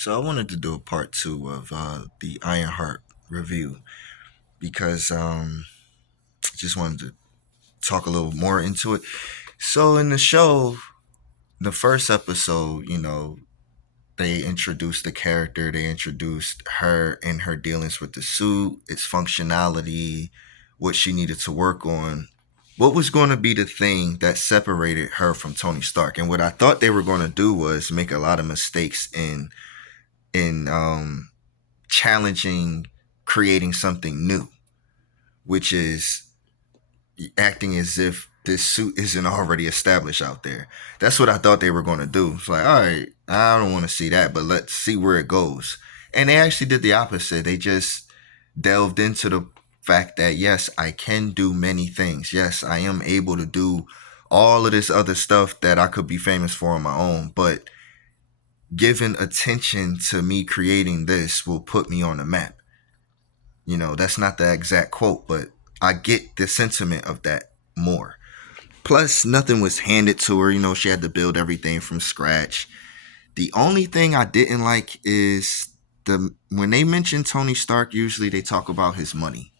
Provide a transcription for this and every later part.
So I wanted to do a part two of the Ironheart review because just wanted to talk a little more into it. So in the show, the first episode, they introduced the character, they introduced her and her dealings with the suit, its functionality, what she needed to work on. What was going to be the thing that separated her from Tony Stark? And what I thought they were going to do was make a lot of mistakes in challenging creating something new, which is acting as if this suit isn't already established out there. That's what I thought they were going to do. It's like, all right, I don't want to see that, but let's see where it goes. And they actually did the opposite. They just delved into the fact that, yes, I can do many things. Yes, I am able to do all of this other stuff that I could be famous for on my own, but giving attention to me creating this will put me on the map. That's not the exact quote, but I get the sentiment of that more. Plus, nothing was handed to her. She had to build everything from scratch. The only thing I didn't like is when they mention Tony Stark, usually they talk about his money.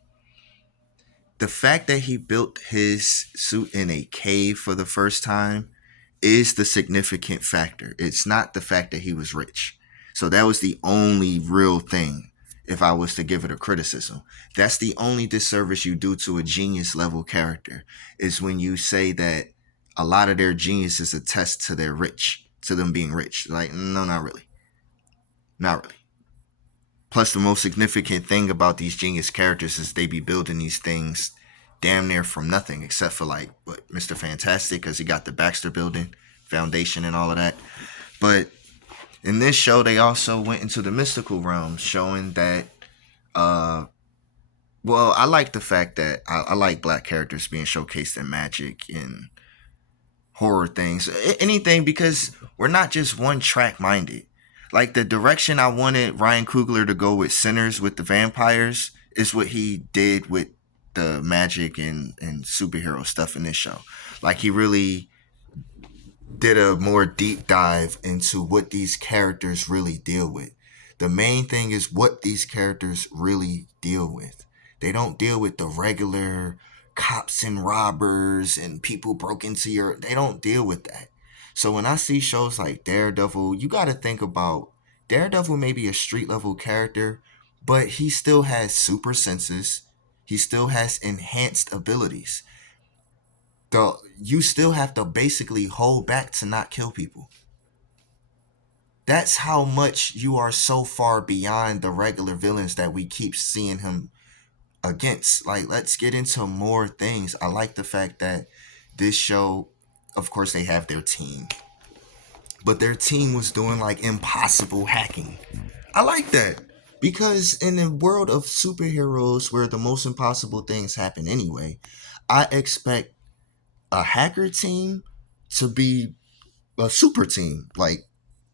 The fact that he built his suit in a cave for the first time is the significant factor. It's not the fact that he was rich. So that was the only real thing if I was to give it a criticism. That's the only disservice you do to a genius level character is when you say that a lot of their geniuses attest to their rich, to them being rich. Like, no, not really. Not really. Plus, the most significant thing about these genius characters is they be building these things damn near from nothing, except for like what Mr. Fantastic, because he got the Baxter Building Foundation and all of that. But in this show, they also went into the mystical realm, showing that. Well, I like the fact that I like black characters being showcased in magic and horror things, anything, because we're not just one track minded. Like the direction I wanted Ryan Coogler to go with Sinners with the vampires is what he did with the magic and superhero stuff in this show. Like he really did a more deep dive into what these characters really deal with. The main thing is what these characters really deal with. They don't deal with the regular cops and robbers and people broke into your. They don't deal with that. So when I see shows like Daredevil, you got to think about Daredevil may be a street level character, but he still has super senses. He still has enhanced abilities. You still have to basically hold back to not kill people. That's how much you are so far beyond the regular villains that we keep seeing him against. Like, let's get into more things. I like the fact that this show, of course, they have their team, but their team was doing like impossible hacking. I like that because in the world of superheroes where the most impossible things happen anyway, I expect a hacker team to be a super team. Like,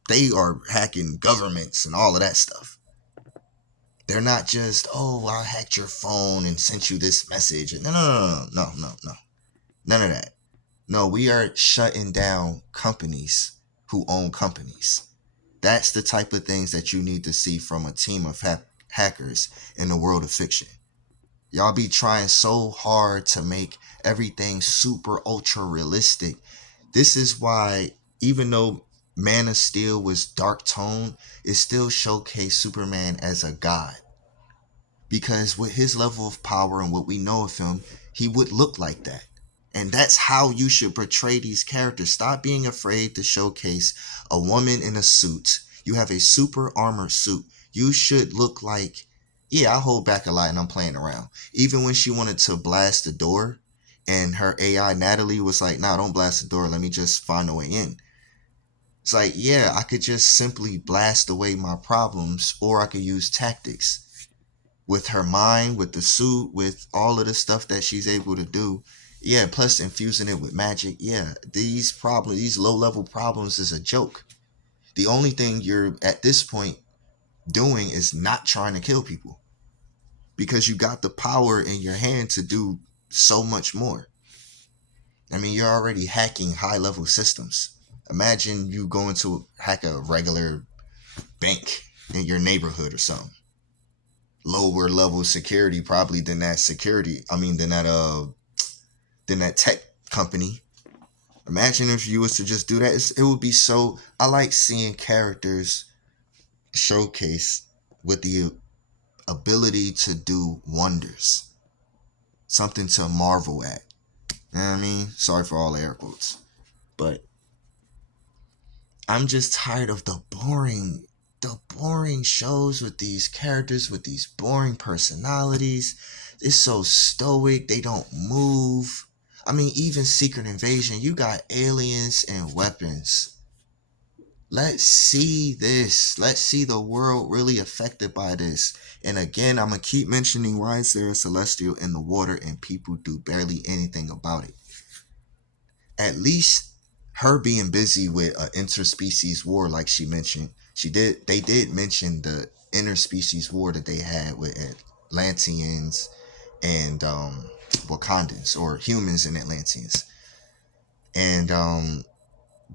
they are hacking governments and all of that stuff. They're not just, oh, I hacked your phone and sent you this message. No, no, no, no, no, no, no. None of that. No, we are shutting down companies who own companies. That's the type of things that you need to see from a team of hackers in the world of fiction. Y'all be trying so hard to make everything super ultra realistic. This is why, even though Man of Steel was dark tone, it still showcased Superman as a god. Because with his level of power and what we know of him, he would look like that. And that's how you should portray these characters. Stop being afraid to showcase a woman in a suit. You have a super armored suit. You should look like, yeah, I hold back a lot and I'm playing around. Even when she wanted to blast the door and her AI Natalie was like, nah, don't blast the door. Let me just find a way in. It's like, yeah, I could just simply blast away my problems, or I could use tactics. With her mind, with the suit, with all of the stuff that she's able to do. Yeah, plus infusing it with magic. Yeah, these problems, these low level problems is a joke. The only thing you're at this point doing is not trying to kill people because you got the power in your hand to do so much more. I mean, you're already hacking high level systems. Imagine you going to hack a regular bank in your neighborhood or something. Lower level security probably than that security. I mean, than that tech company. Imagine if you was to just do that. It would be so. I like seeing characters showcase with the ability to do wonders, something to marvel at. You know what I mean? Sorry for all the air quotes, but I'm just tired of the boring shows with these characters with these boring personalities. It's so stoic. They don't move. I mean, even Secret Invasion, you got aliens and weapons. Let's see this. Let's see the world really affected by this. And again, I'm going to keep mentioning why is there a celestial in the water and people do barely anything about it. At least her being busy with an interspecies war, like she mentioned, they did mention the interspecies war that they had with Atlanteans and Wakandans, or humans and Atlanteans. And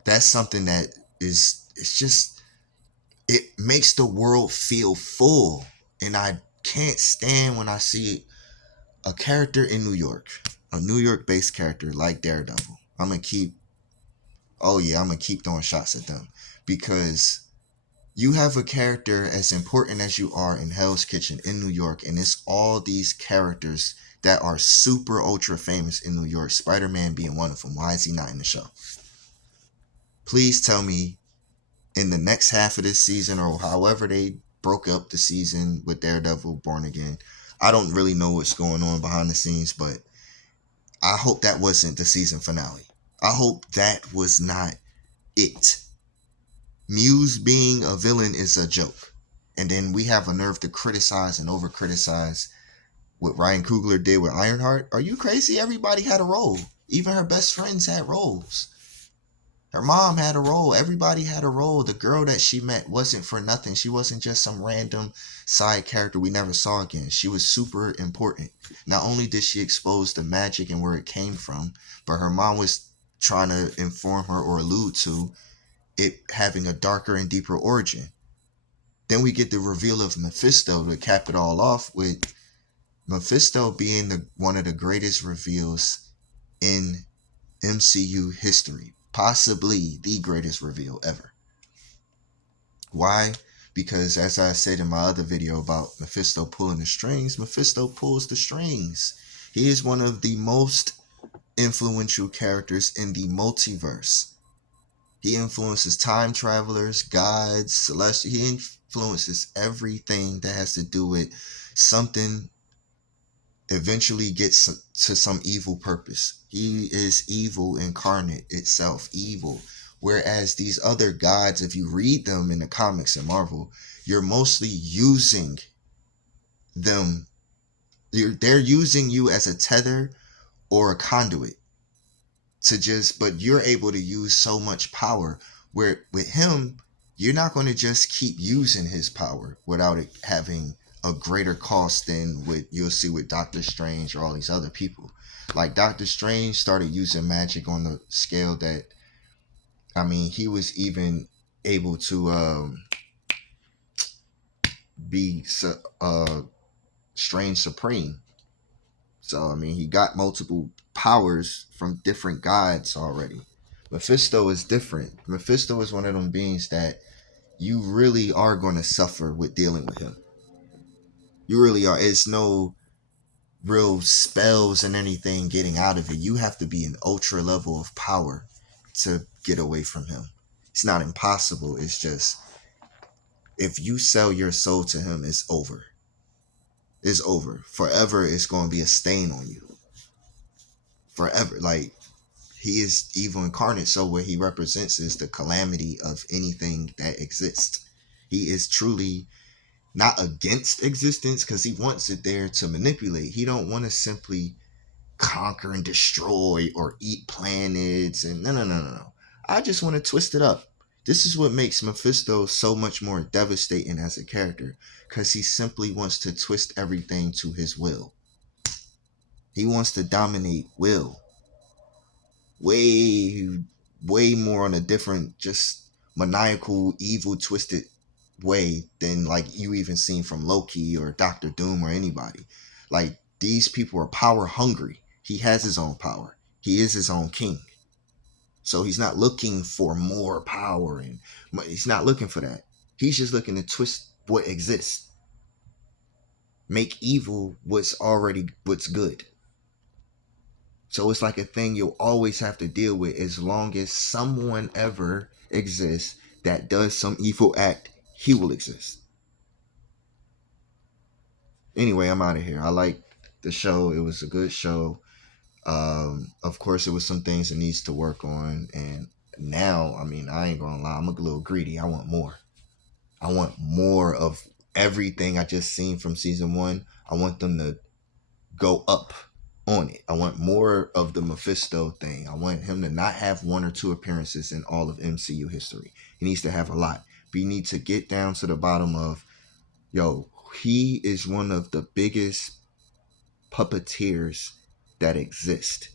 that's something that it's just, it makes the world feel full. And I can't stand when I see a character in New York, a New York based character like Daredevil. I'm gonna keep throwing shots at them, because you have a character as important as you are in Hell's Kitchen in New York, and it's all these characters that are super ultra famous in New York, Spider-Man being one of them. Why is he not in the show? Please tell me in the next half of this season, or however they broke up the season with Daredevil Born Again. I don't really know what's going on behind the scenes, but I hope that wasn't the season finale. I hope that was not it. Muse being a villain is a joke. And then we have a nerve to criticize and over criticize what Ryan Coogler did with Ironheart. Are you crazy? Everybody had a role. Even her best friends had roles. Her mom had a role. Everybody had a role. The girl that she met wasn't for nothing. She wasn't just some random side character we never saw again. She was super important. Not only did she expose the magic and where it came from, but her mom was trying to inform her or allude to it having a darker and deeper origin. Then we get the reveal of Mephisto to cap it all off, with Mephisto being one of the greatest reveals in MCU history. Possibly the greatest reveal ever. Why? Because as I said in my other video about Mephisto pulling the strings, Mephisto pulls the strings. He is one of the most influential characters in the multiverse. He influences time travelers, gods, celestial. He influences everything that has to do with something eventually gets to some evil purpose. He is evil incarnate itself, evil. Whereas these other gods, if you read them in the comics and Marvel, you're mostly using them. They're using you as a tether or a conduit to just, but you're able to use so much power, where with him, you're not going to just keep using his power without it having a greater cost than what you'll see with Doctor Strange or all these other people. Like Doctor Strange started using magic on the scale that, I mean, he was even able to be Strange Supreme. So, I mean, he got multiple powers from different gods already. Mephisto is different. Mephisto is one of them beings that you really are going to suffer with dealing with him. You really are. It's no real spells and anything getting out of it. You have to be an ultra level of power to get away from him. It's not impossible. It's just, if you sell your soul to him, it's over. It's over. Forever, it's going to be a stain on you. Forever. Like, he is evil incarnate, so what he represents is the calamity of anything that exists. He is truly not against existence, because he wants it there to manipulate. He don't want to simply conquer and destroy or eat planets and no. I just want to twist it up. This is what makes Mephisto so much more devastating as a character, because he simply wants to twist everything to his will. He wants to dominate will. Way more on a different, just maniacal, evil, twisted way than like you even seen from Loki or Doctor Doom or anybody. Like these people are power hungry. He has his own power. He is his own king. So he's not looking for more power and he's not looking for that. He's just looking to twist what exists. Make evil what's good. So it's like a thing you'll always have to deal with as long as someone ever exists that does some evil act, he will exist. Anyway, I'm out of here. I like the show. It was a good show. Of course, it was some things it needs to work on. And now, I mean, I ain't gonna lie, I'm a little greedy. I want more. I want more of everything I just seen from season one. I want them to go up on it. I want more of the Mephisto thing. I want him to not have one or two appearances in all of MCU history. He needs to have a lot. But you need to get down to the bottom of, yo, he is one of the biggest puppeteers that exist.